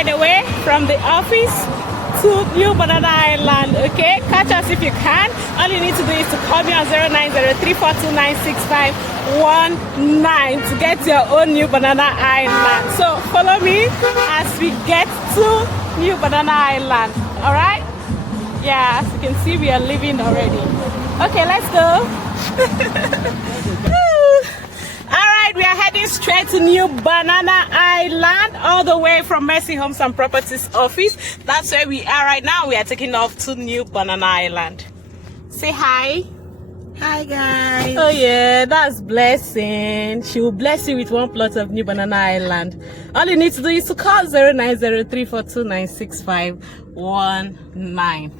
right away from the office to New Banana Island. Okay, catch us if you can. All you need to do is to call me on 0903-429-6519 to get your own New Banana Island. So follow me as we get to New Banana Island. All right? Yeah, as you can see, we are leaving already. Okay, let's go. Alright, we are heading straight to New Banana Island, all the way from Mercy Homes and Properties office. That's where we are right now. We are taking off to New Banana Island. Say hi. Hi guys. Oh yeah, that's Blessing. She will bless you with one plot of New Banana Island. All you need to do is to call 0903-429-6519.